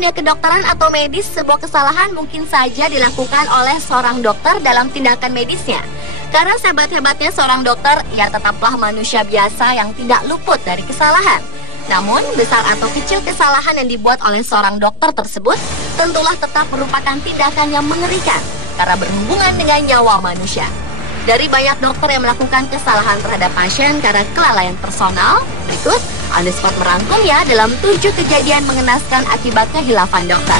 dunia kedokteran atau medis, sebuah kesalahan mungkin saja dilakukan oleh seorang dokter dalam tindakan medisnya. Karena sehebat-hebatnya seorang dokter, ia tetaplah manusia biasa yang tidak luput dari kesalahan. Namun, besar atau kecil kesalahan yang dibuat oleh seorang dokter tersebut tentulah tetap merupakan tindakan yang mengerikan karena berhubungan dengan nyawa manusia. Dari banyak dokter yang melakukan kesalahan terhadap pasien karena kelalaian personal, berikut Anda Scott merangkumnya dalam 7 kejadian mengenaskan akibat kehilafan dokter.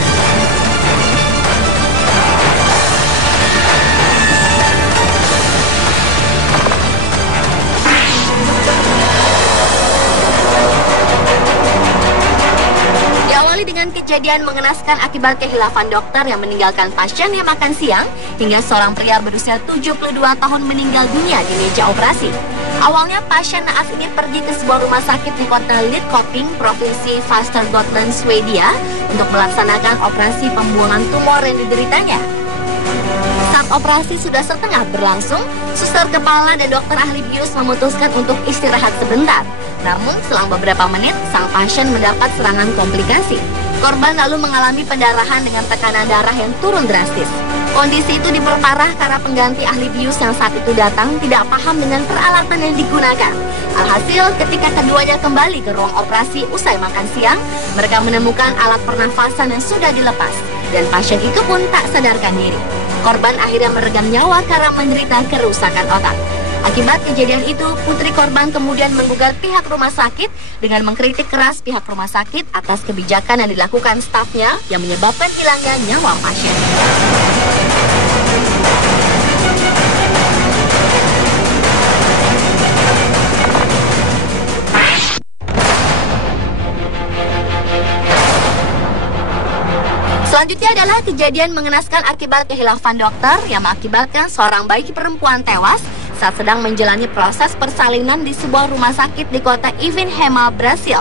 Dengan kejadian mengenaskan akibat kehilafan dokter yang meninggalkan pasiennya makan siang hingga seorang pria berusia 72 tahun meninggal dunia di meja operasi. Awalnya pasien naas ini pergi ke sebuah rumah sakit di kota Lidköping, provinsi Västergötland, Swedia untuk melaksanakan operasi pembuangan tumor yang dideritanya. Saat operasi sudah setengah berlangsung, suster kepala dan dokter ahli bius memutuskan untuk istirahat sebentar. Namun, selang beberapa menit, sang pasien mendapat serangan komplikasi. Korban lalu mengalami pendarahan dengan tekanan darah yang turun drastis. Kondisi itu diperparah karena pengganti ahli bius yang saat itu datang tidak paham dengan peralatan yang digunakan. Alhasil, ketika keduanya kembali ke ruang operasi usai makan siang, mereka menemukan alat pernafasan yang sudah dilepas. Dan pasien itu pun tak sadarkan diri. Korban akhirnya meregang nyawa karena menderita kerusakan otak. Akibat kejadian itu, putri korban kemudian menggugat pihak rumah sakit dengan mengkritik keras pihak rumah sakit atas kebijakan yang dilakukan stafnya yang menyebabkan hilangnya nyawa pasien. Selanjutnya adalah kejadian mengenaskan akibat kehilafan dokter yang mengakibatkan seorang bayi perempuan tewas saat sedang menjalani proses persalinan di sebuah rumah sakit di kota Ivinhema, Brasil.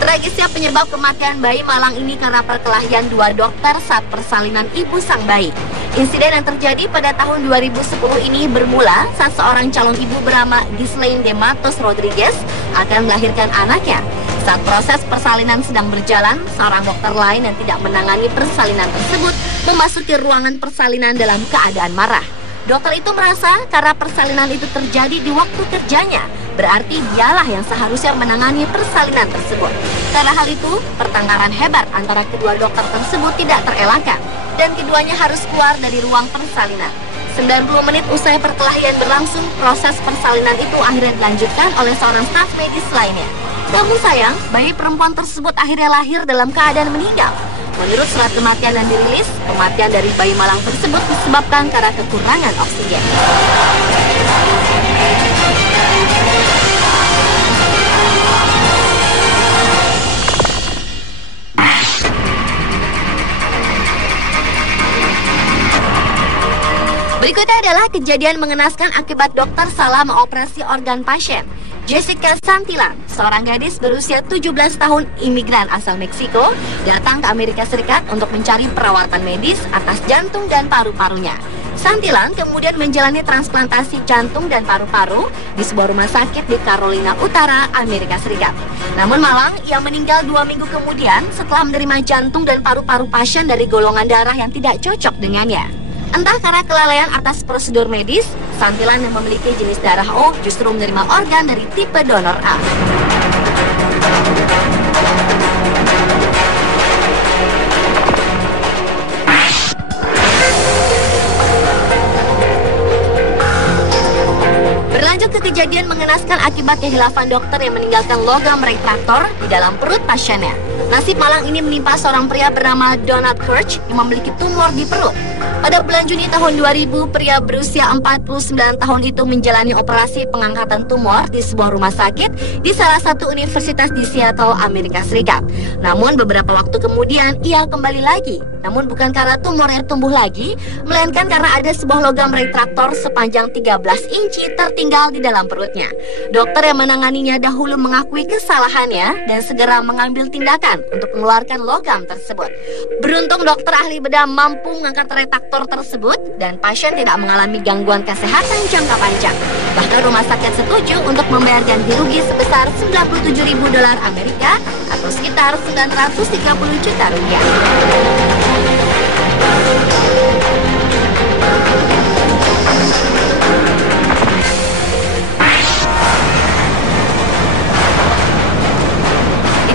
Tragisnya penyebab kematian bayi malang ini karena perkelahian dua dokter saat persalinan ibu sang bayi. Insiden yang terjadi pada tahun 2010 ini bermula saat seorang calon ibu bernama Ghislaine de Matos Rodrigues akan melahirkan anaknya. Saat proses persalinan sedang berjalan, seorang dokter lain yang tidak menangani persalinan tersebut memasuki ruangan persalinan dalam keadaan marah. Dokter itu merasa karena persalinan itu terjadi di waktu kerjanya, berarti dialah yang seharusnya menangani persalinan tersebut. Karena hal itu, pertengkaran hebat antara kedua dokter tersebut tidak terelakkan, dan keduanya harus keluar dari ruang persalinan. 90 menit usai perkelahian berlangsung, proses persalinan itu akhirnya dilanjutkan oleh seorang staf medis lainnya. Namun sayang, bayi perempuan tersebut akhirnya lahir dalam keadaan meninggal. Menurut surat kematian yang dirilis, kematian dari bayi malang tersebut disebabkan karena kekurangan oksigen. Berikutnya adalah kejadian mengenaskan akibat dokter salah mengoperasi organ pasien. Jessica Santillan, seorang gadis berusia 17 tahun imigran asal Meksiko, datang ke Amerika Serikat untuk mencari perawatan medis atas jantung dan paru-parunya. Santillan kemudian menjalani transplantasi jantung dan paru-paru di sebuah rumah sakit di Carolina Utara, Amerika Serikat. Namun malang, ia meninggal 2 minggu kemudian setelah menerima jantung dan paru-paru pasien dari golongan darah yang tidak cocok dengannya. Entah karena kelalaian atas prosedur medis, Santillan yang memiliki jenis darah O justru menerima organ dari tipe donor A. Berlanjut ke kejadian mengenaskan akibat kehilafan dokter yang meninggalkan logam retraktor di dalam perut pasiennya. Nasib malang ini menimpa seorang pria bernama Donald Kirch yang memiliki tumor di perut. Pada bulan Juni tahun 2000, pria berusia 49 tahun itu menjalani operasi pengangkatan tumor di sebuah rumah sakit di salah satu universitas di Seattle, Amerika Serikat. Namun beberapa waktu kemudian ia kembali lagi. Namun bukan karena tumornya tumbuh lagi, melainkan karena ada sebuah logam retraktor sepanjang 13 inci tertinggal di dalam perutnya. Dokter yang menanganinya dahulu mengakui kesalahannya dan segera mengambil tindakan untuk mengeluarkan logam tersebut. Beruntung dokter ahli bedah mampu mengangkat retraktor tersebut dan pasien tidak mengalami gangguan kesehatan jangka panjang. Bahkan rumah sakit setuju untuk membayar ganti rugi sebesar $97.000 Amerika atau sekitar 930 juta rupiah.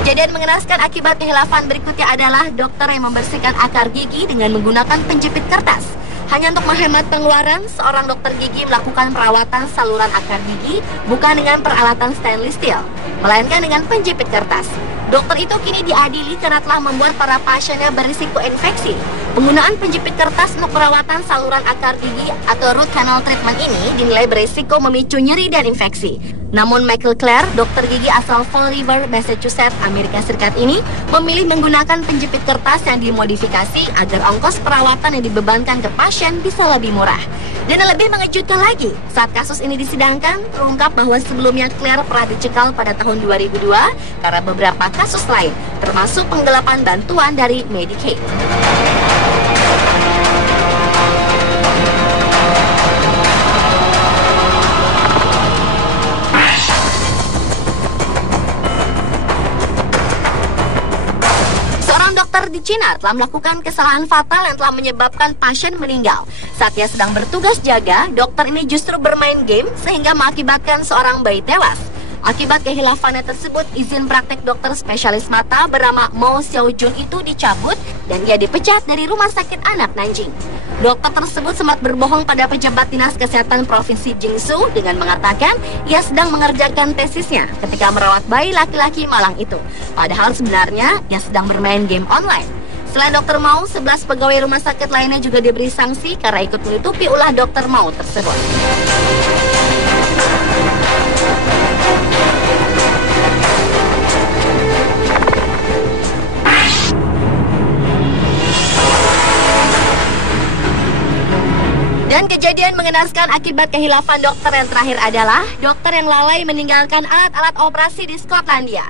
Kejadian mengenaskan akibat kehilafan berikutnya adalah dokter yang membersihkan akar gigi dengan menggunakan penjepit kertas. Hanya untuk menghemat pengeluaran, seorang dokter gigi melakukan perawatan saluran akar gigi bukan dengan peralatan stainless steel, melainkan dengan penjepit kertas. Dokter itu kini diadili karena telah membuat para pasiennya berisiko infeksi. Penggunaan penjepit kertas untuk perawatan saluran akar gigi atau root canal treatment ini dinilai berisiko memicu nyeri dan infeksi. Namun Michael Clare, dokter gigi asal Fall River, Massachusetts, Amerika Serikat ini memilih menggunakan penjepit kertas yang dimodifikasi agar ongkos perawatan yang dibebankan ke pasien bisa lebih murah. Dan yang lebih mengejutkan lagi, saat kasus ini disidangkan, terungkap bahwa sebelumnya Clare pernah dicekal pada tahun 2002 karena beberapa kasus lain, termasuk penggelapan bantuan dari Medicaid. Dokter di Cina telah melakukan kesalahan fatal yang telah menyebabkan pasien meninggal. Saat ia sedang bertugas jaga, dokter ini justru bermain game sehingga mengakibatkan seorang bayi tewas. Akibat kehilafannya tersebut, izin praktek dokter spesialis mata bernama Mo Xiaojun itu dicabut dan ia dipecat dari Rumah Sakit Anak Nanjing. Dokter tersebut sempat berbohong pada pejabat Dinas Kesehatan Provinsi Jiangsu dengan mengatakan ia sedang mengerjakan tesisnya ketika merawat bayi laki-laki malang itu. Padahal sebenarnya ia sedang bermain game online. Selain Dokter Mao, 11 pegawai rumah sakit lainnya juga diberi sanksi karena ikut menutupi ulah Dokter Mao tersebut. Dan kejadian mengenaskan akibat kehilafan dokter yang terakhir adalah dokter yang lalai meninggalkan alat-alat operasi di Skotlandia.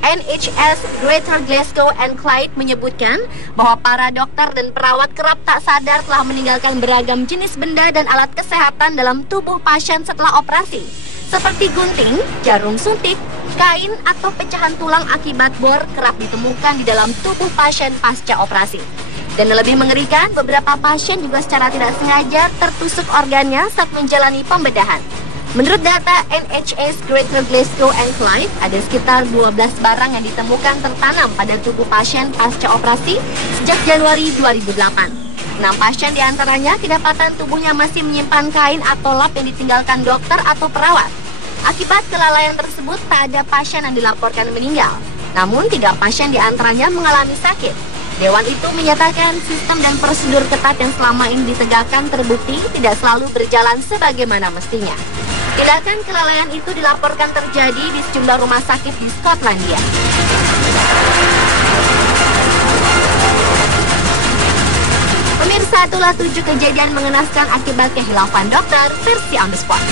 NHS Greater Glasgow and Clyde menyebutkan bahwa para dokter dan perawat kerap tak sadar telah meninggalkan beragam jenis benda dan alat kesehatan dalam tubuh pasien setelah operasi, seperti gunting, jarum suntik, kain, atau pecahan tulang akibat bor kerap ditemukan di dalam tubuh pasien pasca operasi. Dan yang lebih mengerikan, beberapa pasien juga secara tidak sengaja tertusuk organnya saat menjalani pembedahan. Menurut data NHS Greater Glasgow and Clyde, ada sekitar 12 barang yang ditemukan tertanam pada tubuh pasien pasca operasi sejak Januari 2008. 6 pasien diantaranya kedapatan tubuhnya masih menyimpan kain atau lap yang ditinggalkan dokter atau perawat. Akibat kelalaian tersebut, tak ada pasien yang dilaporkan meninggal. Namun 3 pasien diantaranya mengalami sakit. Dewan itu menyatakan sistem dan prosedur ketat yang selama ini ditegakkan terbukti tidak selalu berjalan sebagaimana mestinya. Tindakan kelalaian itu dilaporkan terjadi di sejumlah rumah sakit di Skotlandia. Pemirsa, itulah 7 kejadian mengenaskan akibat kehilafan dokter versi On The Spot.